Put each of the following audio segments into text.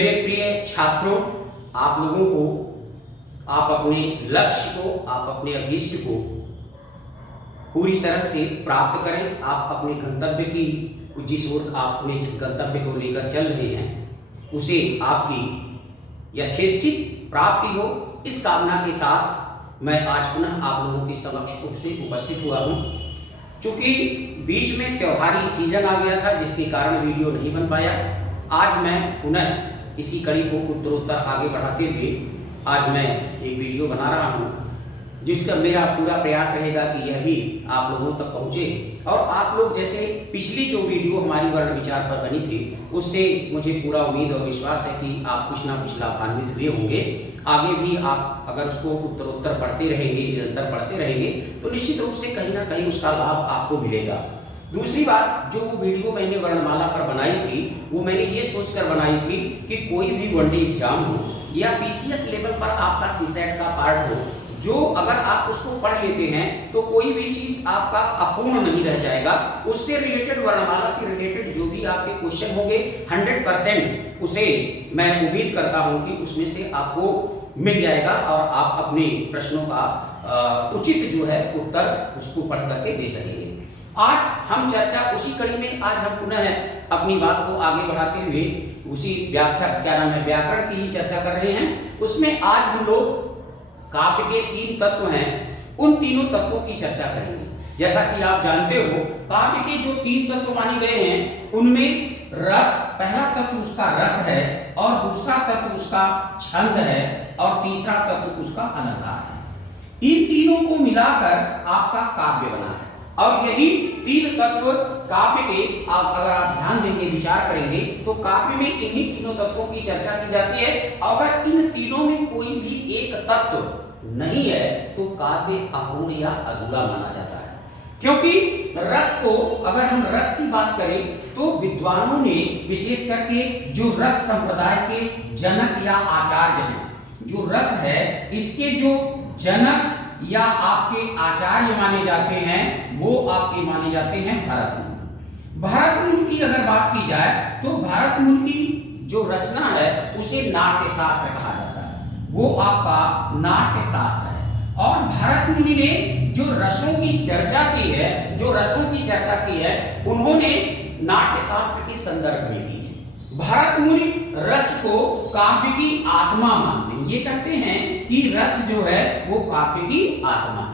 मेरे प्रिय छात्रों, आप लोगों को आप अपने लक्ष्य को, आप अपने अभीष्ट को पूरी तरह से प्राप्त करें। आप अपने गंतव्य की जिस ओर आपने जिस गंतव्य को लेकर चल रहे हैं उसे आपकी यथेष्टित प्राप्ति हो, इस कामना के साथ मैं आज पुनः आप लोगों के समक्ष उपस्थित हुआ हूँ। चूंकि बीच में त्योहारी सीजन आ गया था जिसके कारण वीडियो नहीं बन पाया, आज मैं पुनः इसी कड़ी को उत्तरोत्तर आगे बढ़ाते हुए आज मैं एक वीडियो बना रहा हूँ, जिसका मेरा पूरा प्रयास रहेगा कि यह भी आप लोगों तक पहुँचे और आप लोग जैसे पिछली जो वीडियो हमारी वर्ण विचार पर बनी थी उससे मुझे पूरा उम्मीद और विश्वास है कि आप कुछ ना कुछ लाभान्वित हुए होंगे। आगे भी आप अगर उसको उत्तरोत्तर पढ़ते रहेंगे, निरंतर पढ़ते रहेंगे तो निश्चित रूप से कहीं ना कहीं उसका लाभ आपको मिलेगा। दूसरी बात, जो वीडियो मैंने वर्णमाला पर बनाई थी वो मैंने ये सोचकर बनाई थी कि कोई भी वनडे एग्जाम हो या पीसीएस लेवल पर आपका सीसेट का पार्ट हो, जो अगर आप उसको पढ़ लेते हैं तो कोई भी चीज आपका अपूर्ण नहीं रह जाएगा। उससे रिलेटेड, वर्णमाला से रिलेटेड जो भी आपके क्वेश्चन होंगे 100% उसे मैं उम्मीद करता हूं कि उसमें से आपको मिल जाएगा और आप अपने प्रश्नों का उचित जो है उत्तर उसको पढ़ करके दे सकेंगे। आज हम चर्चा उसी कड़ी में, आज हम पुनः अपनी बात को आगे बढ़ाते हुए उसी व्याकरण की ही चर्चा कर रहे हैं। उसमें आज हम लोग काव्य के 3 तत्व हैं, उन तीनों तत्वों की चर्चा करेंगे। जैसा कि आप जानते हो, काव्य के जो 3 तत्व माने गए हैं उनमें रस, पहला तत्व उसका रस है और दूसरा तत्व उसका छंद है और तीसरा तत्व उसका अलंकार है। इन तीनों को मिलाकर आपका काव्य बना है और यही 3 तत्व काव्य के अगर आप ध्यान देंगे, विचार करेंगे तो काव्य में इन्हीं तीनों तत्वों की चर्चा की जाती है। अगर इन तीनों में कोई भी एक तत्व नहीं है तो काव्य अपूर्ण या अधूरा माना जाता है। क्योंकि रस को, अगर हम रस की बात करें तो विद्वानों ने विशेष करके जो रस संप्रदाय के जनक या आचार्य हैं, जो रस है इसके जो जनक या आपके आचार्य माने जाते हैं वो आपके माने जाते हैं भरत मुनि। भरत मुनि की अगर बात की जाए तो भरत मुनि की जो रचना है उसे नाट्य शास्त्र कहा जाता है, वो आपका नाट्य शास्त्र है। और भरत मुनि ने जो रसों की चर्चा की है, उन्होंने नाट्य शास्त्र के संदर्भ में की है। भरत मुनि रस को काव्य की आत्मा मानते हैं। ये कहते हैं कि रस जो है वो काव्य की आत्मा है।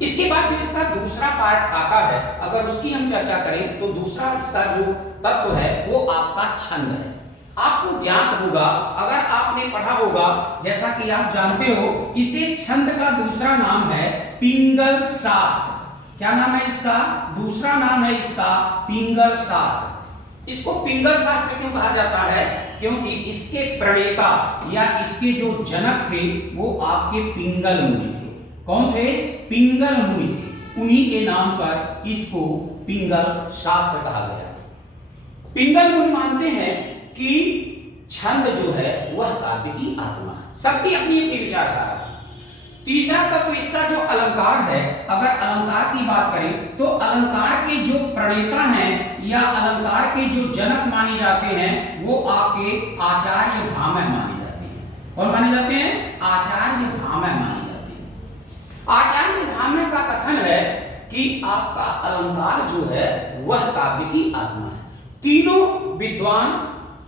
इसके बाद जो इसका दूसरा पार्ट आता है, अगर उसकी हम चर्चा करें तो दूसरा इसका जो तत्व है वो आपका छंद है। आपको ज्ञात होगा, अगर आपने पढ़ा होगा, जैसा कि आप जानते हो, इसे छंद का दूसरा नाम है पिंगल शास्त्र। क्या नाम है इसका? दूसरा नाम है इसका पिंगल शास्त्र। इसको पिंगल शास्त्र क्यों कहा जाता है? क्योंकि इसके प्रणेता या इसके जो जनक थे वो आपके पिंगल मुनि थे। कौन थे? पिंगल मुनि थे। उन्हीं के नाम पर इसको पिंगल शास्त्र कहा गया। पिंगल मुनि मानते हैं कि छंद जो है वह काव्य की आत्मा है। सबकी अपनी अपनी विचारधारा है। तीसरा तत्व इसका जो अलंकार है, अगर अलंकार की बात करें तो अलंकार के जो प्रणेता हैं या अलंकार के जो जनक माने जाते हैं वो आपके आचार्य भामह माने जाते हैं। कौन माने जाते हैं? आचार्य भामह माने जाते हैं। आचार्य भामह का कथन है कि आपका अलंकार जो है वह काव्य की आत्मा है। तीनों विद्वान,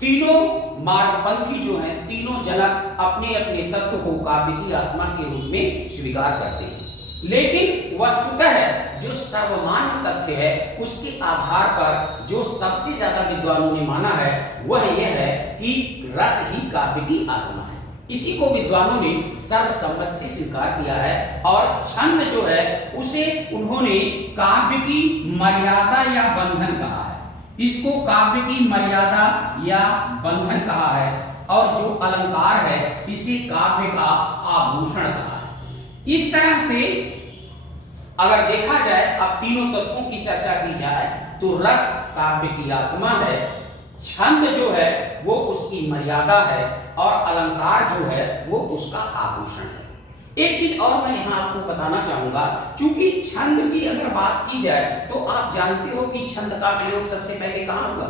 तीनों मार्गपंथी जो हैं, तीनों जनक अपने अपने तत्व को काव्य की आत्मा के रूप में स्वीकार करते हैं। लेकिन वस्तुतः जो सर्वमान्य तथ्य है उसके आधार पर जो सबसे ज्यादा विद्वानों ने माना है वह यह है कि रस ही काव्य की आत्मा है। इसी को विद्वानों ने सर्वसम्मत से स्वीकार किया है और छंद जो है उसे उन्होंने काव्य की मर्यादा या बंधन कहा है। इसको काव्य की मर्यादा या बंधन कहा है और जो अलंकार है इसे काव्य का आभूषण कहा है। इस तरह से अगर देखा जाए, अब तीनों तत्वों की चर्चा की जाए तो रस काव्य की आत्मा है, छंद जो है वो उसकी मर्यादा है और अलंकार जो है वो उसका आभूषण है। एक चीज और मैं यहां आपको बताना चाहूंगा, क्योंकि छंद की अगर बात की जाए तो आप जानते हो कि छंद का प्रयोग सबसे पहले कहां हुआ?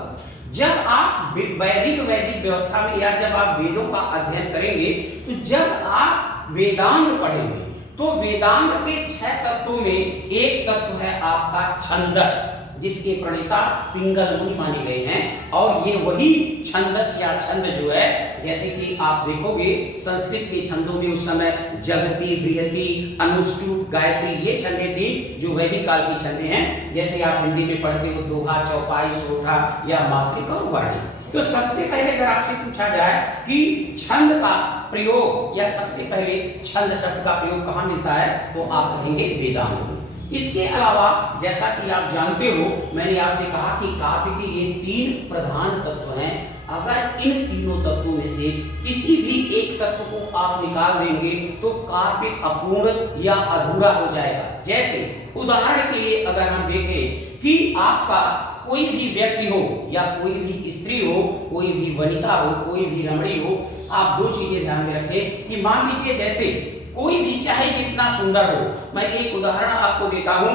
जब आप वैदिक व्यवस्था में या जब आप वेदों का अध्ययन करेंगे, तो जब आप वेदांग पढ़ेंगे तो वेदांग के 6 तत्वों में एक तत्व है आपका छंदस, जिसके प्रणेता पिंगल मुनि माने गए हैं। और ये वही छंदस या छंद जो है, जैसे कि आप देखोगे संस्कृत के छंदों में उस समय जगती, बृहति, अनुष्टुप, गायत्री ये छंदे थी जो वैदिक काल की छंदे हैं। जैसे आप हिंदी में पढ़ते हो दोहा, चौपाई, सोठा या मात्रिका और वाणी। तो सबसे पहले अगर आपसे पूछा जाए कि छंद का प्रयोग या सबसे पहले छंद शब्द का प्रयोग कहाँ मिलता है, तो आप कहेंगे वेदांग में। इसके अलावा जैसा कि आप जानते हो, मैंने आपसे कहा कि काव्य के ये 3 प्रधान तत्व हैं। अगर इन तीनों तत्वों में से किसी भी एक तत्व को आप निकाल देंगे तो काव्य अपूर्ण या अधूरा हो जाएगा। जैसे उदाहरण के लिए अगर हम देखें कि आपका कोई भी व्यक्ति हो या कोई भी स्त्री हो, कोई भी वनिता हो, कोई भी रमणी हो, आप 2 चीजें ध्यान में रखें कि मान लीजिए जैसे कोई भी चाहे जितना सुंदर हो, मैं एक उदाहरण आपको देता हूं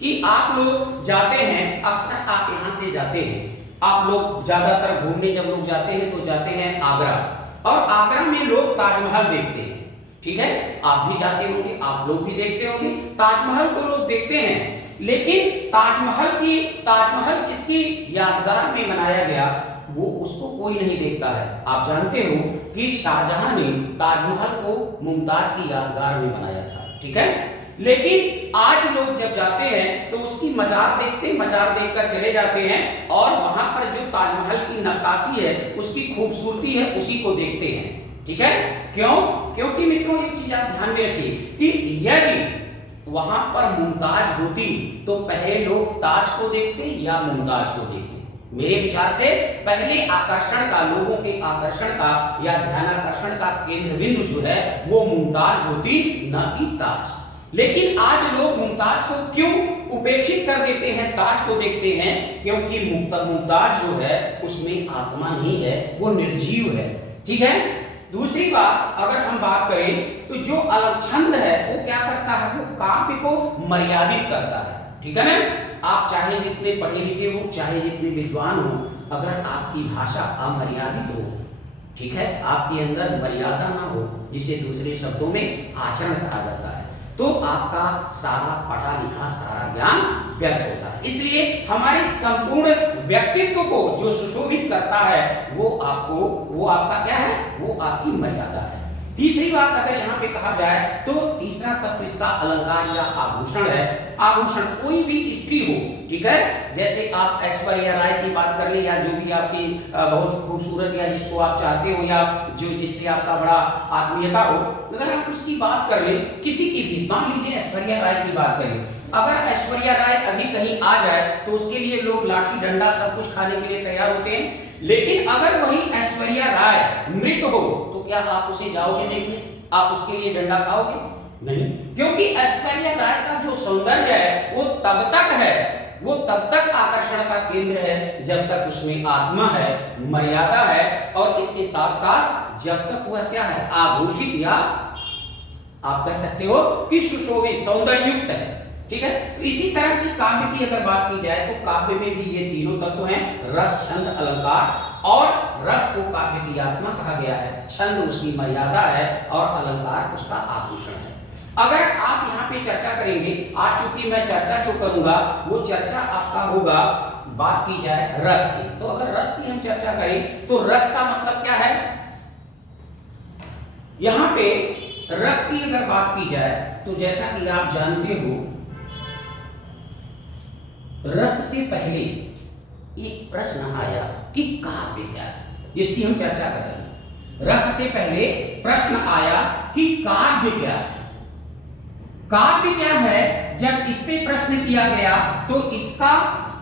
कि आप लोग जाते हैं, अक्सर आप यहां से जाते हैं, आप लोग ज्यादातर घूमने जब लोग जाते हैं तो जाते हैं आगरा, और आगरा में लोग ताजमहल देखते हैं। ठीक है, आप भी जाते होंगे, आप लोग भी देखते होंगे, ताजमहल को लोग देखते हैं। लेकिन ताजमहल किसकी यादगार में बनाया गया, वो उसको कोई नहीं देखता है। आप जानते हो कि शाहजहां ने ताजमहल को मुमताज की यादगार में बनाया था। ठीक है, लेकिन आज लोग जब जाते हैं तो उसकी मजार देखकर चले जाते हैं, और वहां पर जो ताजमहल की नक्काशी है, उसकी खूबसूरती है, उसी को देखते हैं। ठीक है, क्यों? क्योंकि मित्रों एक चीज आप ध्यान में रखिए कि यदि वहां पर मुमताज होती तो पहले लोग ताज को देखते या मुमताज को देखते। मेरे विचार से पहले आकर्षण का, लोगों के आकर्षण का या ध्यानाकर्षण का केंद्र बिंदु जो है वो मुमताज होती, न कि ताज। लेकिन आज लोग मुमताज को क्यों उपेक्षित कर देते हैं, ताज को देखते हैं? क्योंकि मुमताज जो है उसमें आत्मा नहीं है, वो निर्जीव है। ठीक है, दूसरी बात अगर हम बात करें तो जो अलक्षंद है वो क्या करता है, वो काव्य को मर्यादित करता है। ठीक है ना, आप चाहे जितने पढ़े लिखे हो, चाहे जितने विद्वान हो, अगर आपकी भाषा अमर्यादित हो, ठीक है, आपके अंदर मर्यादा ना हो, जिसे दूसरे शब्दों में आचरण कहा जाता है, तो आपका सारा पढ़ा लिखा सारा ज्ञान व्यर्थ होता है। इसलिए हमारे संपूर्ण व्यक्तित्व को जो सुशोभित करता है वो आपका क्या है, वो आपकी मर्यादा है। तीसरी बात अगर यहाँ पे कहा जाए तो तीसरा तत्व इसका अलंकार या आभूषण है। आभूषण कोई भी स्त्री हो, ठीक है, जैसे आप ऐश्वर्या राय की बात कर ले या जो भी आपकी बहुत खूबसूरत या जिसको आप चाहते हो या जो जिससे आपका बड़ा आत्मीयता हो, अगर आप उसकी बात कर ले, किसी की भी, मान लीजिए ऐश्वर्या राय की बात करें, अगर ऐश्वर्या राय अभी कहीं आ जाए तो उसके लिए लोग लाठी डंडा सब कुछ खाने के लिए तैयार होते हैं। लेकिन अगर वही ऐश्वर्या राय मृत हो तो क्या आप उसे जाओगे देखने? आप उसके लिए डंडा खाओगे? नहीं, क्योंकि ऐश्वर्या राय का जो सौंदर्य है वो तब तक है, वो तब तक आकर्षण का केंद्र है जब तक उसमें आत्मा है, मर्यादा है, और इसके साथ साथ जब तक वह क्या है, आभूषित या आप कह सकते हो कि सुशोभित, सौंदर्य युक्त है। ठीक है, तो इसी तरह से काव्य की अगर बात की जाए तो काव्य में भी ये तीनों तत्व हैं, रस, छंद, अलंकार। और रस को काव्य की आत्मा कहा गया है, छंद उसकी मर्यादा है और अलंकार उसका आभूषण है। अगर आप यहाँ पे चर्चा करेंगे, आज चूंकि मैं चर्चा जो करूंगा वो चर्चा आपका होगा, बात की जाए रस की, तो अगर रस की हम चर्चा करें तो रस का मतलब क्या है, यहाँ पे रस की अगर बात की जाए तो जैसा कि आप जानते हो, रस से पहले एक प्रश्न आया कि काव्य क्या है, जिसकी हम चर्चा कर रहे हैं। रस से पहले प्रश्न आया कि काव्य क्या है। काव्य क्या है, जब इस पे प्रश्न किया गया तो इसका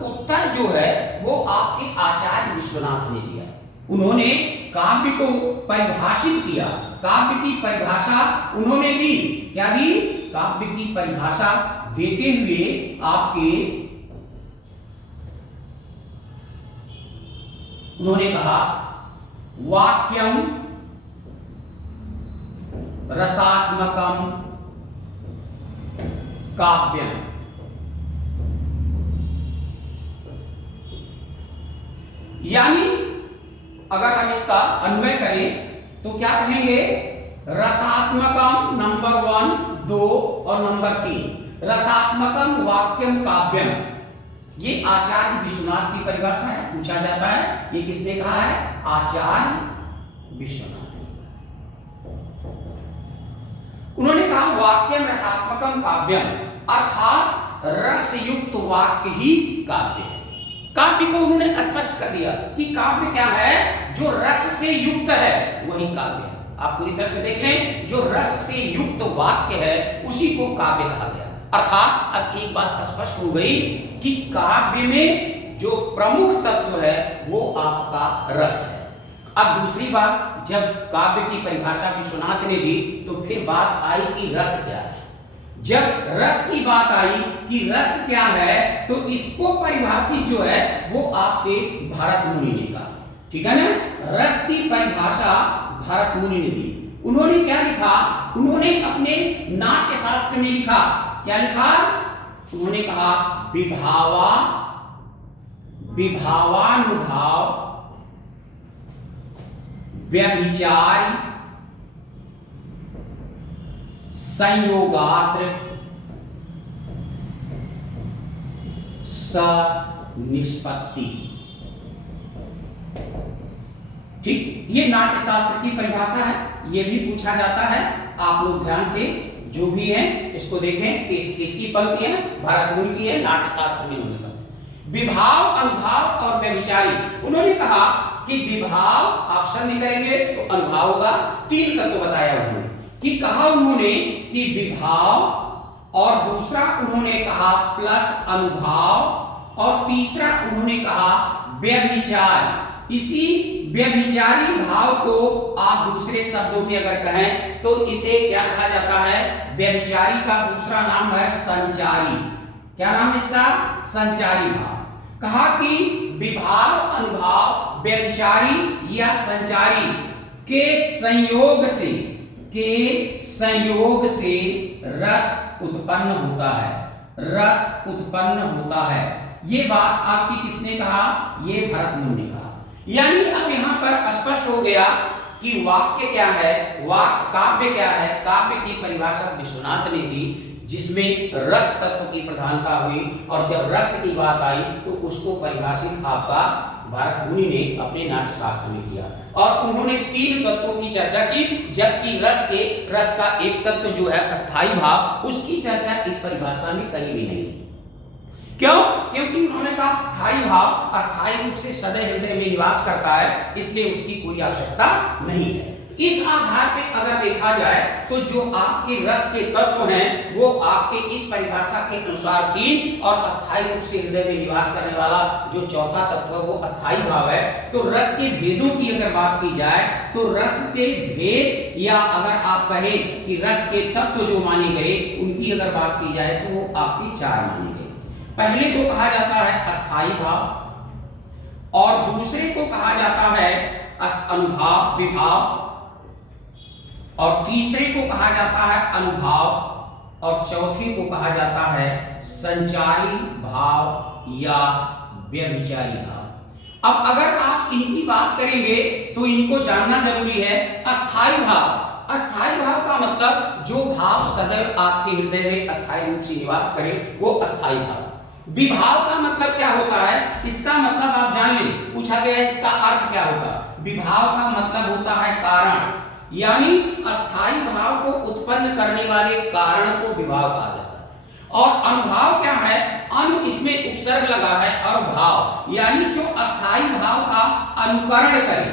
उत्तर जो है वो आपके आचार्य विश्वनाथ ने दिया। उन्होंने काव्य को परिभाषित किया, काव्य की परिभाषा उन्होंने दी। क्या दी? काव्य की परिभाषा देते हुए आपके उन्होंने कहा वाक्यम रसात्मकम काव्यम। यानी अगर हम इसका अन्वय करें तो क्या कहेंगे, रसात्मकम नंबर 1, 2 और नंबर 3, रसात्मकम वाक्यम काव्यम। ये आचार्य विश्वनाथ की परिभाषा है, पूछा जाता है ये किसने कहा है, आचार्य विश्वनाथ। उन्होंने कहा वाक्यम रसात्मकम काव्यम, अर्थात रसयुक्त वाक्य ही काव्य है। काव्य को उन्होंने स्पष्ट कर दिया कि काव्य क्या है, जो रस से युक्त है वही काव्य है। आप पूरी तरह से देख लें, जो रस से युक्त वाक्य है उसी को काव्य कहा गया। अर्थात अब एक बात स्पष्ट हो गई कि काव्य में जो प्रमुख तत्व है वो आपका रस है। अब दूसरी बात, जब काव्य की परिभाषा विश्वनाथ ने दी तो फिर बात आई कि रस क्या है। जब रस की बात आई कि रस क्या है, तो इसको परिभाषित जो है वो आपके भरत मुनि ने कहा, ठीक है ना। रस की परिभाषा भरत मुनि ने दी। उन्होंने क्या लिखा, उन्होंने अपने नाट्य शास्त्र में लिखा, क्या लिखा, उन्होंने कहा विभावानुभाव व्यभिचार संयोगात्र सनिष्पत्ति। ठीक, ये नाट्य शास्त्र की परिभाषा है, ये भी पूछा जाता है। आप लोग ध्यान से जो भी है इसको देखें, किसकी पंक्ति है, भरत मुनि की है, नाट्य शास्त्र में उन्होंने कहा विभाव, अनुभाव और व्यभिचारी। उन्होंने कहा कि विभाव आप संधि करेंगे तो अनुभाव होगा। 3 तत्व बताया उन्होंने कि कहा उन्होंने कि विभाव, और दूसरा उन्होंने कहा प्लस अनुभाव, और तीसरा उन्होंने कहा व्यभिचार। इसी व्यभिचारी भाव को आप दूसरे शब्दों में अगर कहें तो इसे क्या कहा जाता है, व्यभिचारी का दूसरा नाम है संचारी। क्या नाम इसका, संचारी भाव। कहा कि विभाव, अनुभाव, व्यभिचारी या संचारी के संयोग से रस उत्पन्न होता है, रस उत्पन्न होता है। ये बात आपकी किसने कहा, ये भरत मुनि ने कहा। यानी अब यहां पर स्पष्ट हो गया कि वाक्य क्या है, काव्य क्या है। काव्य की परिभाषा विश्वनाथ ने दी, जिसमें रस तत्व की प्रधानता हुई, और जब रस की बात आई तो उसको परिभाषित आपका भरत मुनि ने अपने नाट्य शास्त्र में किया। और उन्होंने 3 तत्वों की चर्चा की, जबकि रस का एक तत्व जो है अस्थाई भाव, उसकी चर्चा इस परिभाषा में कहीं भी नहीं। क्यों? क्योंकि उन्होंने कहा स्थायी भाव अस्थायी रूप से सदैव हृदय में निवास करता है, इसलिए उसकी कोई आवश्यकता नहीं है। इस आधार पे अगर देखा जाए तो जो आपके रस के तत्व हैं वो आपके इस परिभाषा के अनुसार 3, और अस्थायी रूप से हृदय में निवास करने वाला जो चौथा तत्व है वो अस्थायी भाव है। तो रस के भेदों की अगर बात की जाए तो रस के भेद, या अगर आप कहें कि रस के तत्व जो माने गए उनकी अगर बात की जाए तो वो आपके 4 माने गए। पहले को कहा जाता है अस्थाई भाव, और दूसरे को कहा जाता है अनुभाव विभाव, और तीसरे को कहा जाता है अनुभाव, और चौथे को कहा जाता है संचारी भाव या व्यभिचारी भाव। अब अगर आप इनकी बात करेंगे तो इनको जानना जरूरी है। अस्थाई भाव, अस्थाई भाव का मतलब जो भाव सदैव आपके हृदय में अस्थायी रूप से निवास करे वो अस्थाई भाव। विभाव का मतलब क्या होता है, इसका मतलब आप जान लें, पूछा गया है इसका अर्थ क्या होता है। विभाव का मतलब होता है कारण, यानी अस्थाई भाव को उत्पन्न करने वाले कारण को विभाव कहा जाता है। और अनुभाव क्या है, अनु इसमें उपसर्ग लगा है, और भाव यानी जो अस्थाई भाव का अनुकरण करे,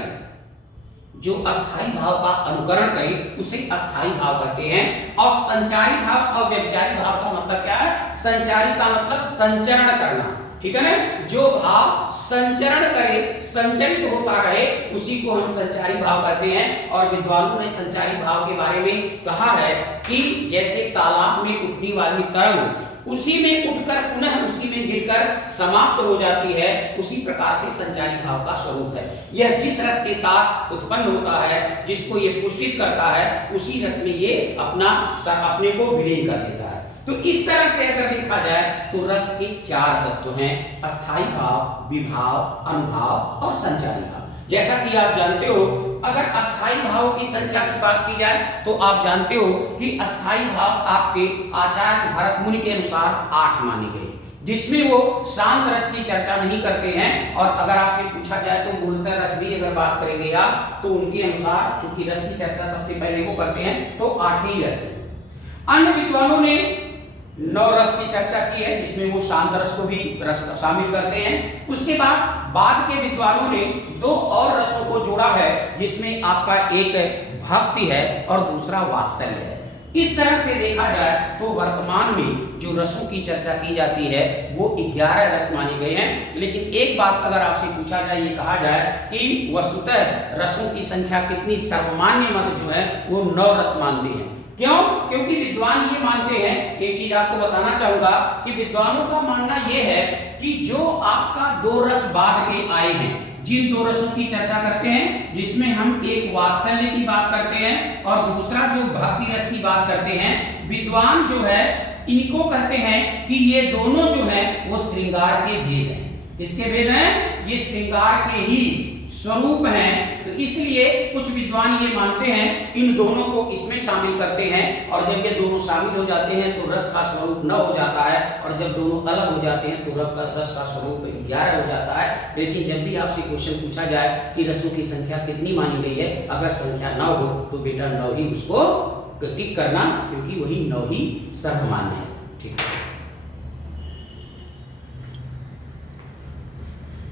जो अस्थाई भाव का अनुकरण करे उसे अस्थाई भाव कहते हैं। और संचारी भाव और व्यभिचारी भाव का मतलब क्या है, संचारी का मतलब संचरण करना, ठीक है ना। जो भाव संचरण करे, संचरित होता रहे, उसी को हम संचारी भाव कहते हैं। और विद्वानों ने संचारी भाव के बारे में कहा है कि जैसे तालाब में उठने वाली तरंग उसी में उठकर पुनः उसी में गिरकर समाप्त हो जाती है, उसी प्रकार से संचारी भाव का स्वरूप है। यह जिस रस के साथ उत्पन्न होता है, जिसको ये पुष्टित करता है, उसी रस में ये अपने को विलीन कर देता है। तो इस तरह से अगर देखा जाए तो रस के 4 तत्व हैं: अस्थाई भाव, विभाव, अनुभाव और संचारी भाव। जैसा कि आप जानते हो, अगर अस्थाई भावों की संख्या की बात की जाए तो आप जानते हो कि अस्थाई भाव आपके आचार्य भरत मुनि के अनुसार 8 माने गए, जिसमें वो शांत रस की चर्चा नहीं करते हैं। और अगर आपसे पूछा जाए तो मूलतः रस की अगर बात करेंगे आप तो उनके अनुसार चूंकि रस की चर्चा सबसे पहले वो करते हैं तो 8 ही रस है। अन्य विद्वानों ने 9 रस की चर्चा की है, जिसमें वो शांत रस को भी रस शामिल करते हैं। उसके बाद के विद्वानों ने 2 और रसों को जोड़ा है, जिसमें आपका एक भक्ति है और दूसरा वात्सल्य है। इस तरह से देखा जाए तो वर्तमान में जो रसों की चर्चा की जाती है वो 11 रस माने गए हैं। लेकिन एक बात अगर आपसे पूछा जाए, ये कहा जाए कि वस्तुतः रसों की संख्या कितनी, सर्वमान्य मत जो है वो 9 रस मानते हैं। क्यों? क्योंकि विद्वान ये मानते हैं, एक चीज आपको बताना चाहूंगा कि विद्वानों का मानना यह है कि जो आपका 2 रस बाद के आए हैं, जिन 2 रसों की चर्चा करते हैं, जिसमें हम एक वात्सल्य की बात करते हैं और दूसरा जो भक्ति रस की बात करते हैं, विद्वान जो है इनको कहते हैं कि ये दोनों जो है वो श्रृंगार के भेद हैं। किसके भेद हैं? ये श्रृंगार के ही स्वरूप हैं। तो इसलिए कुछ विद्वान ये मानते हैं इन दोनों को इसमें शामिल करते हैं, और जब ये दोनों शामिल हो जाते हैं तो रस का स्वरूप 9 हो जाता है, और जब दोनों अलग हो जाते हैं तो रस का स्वरूप 11 हो जाता है। लेकिन जब भी आपसे क्वेश्चन पूछा जाए कि रसों की संख्या कितनी मानी गई है, अगर संख्या 9 हो तो बेटा 9 ही उसको टिक करना, क्योंकि वही 9 ही सर्वमान्य है। ठीक है।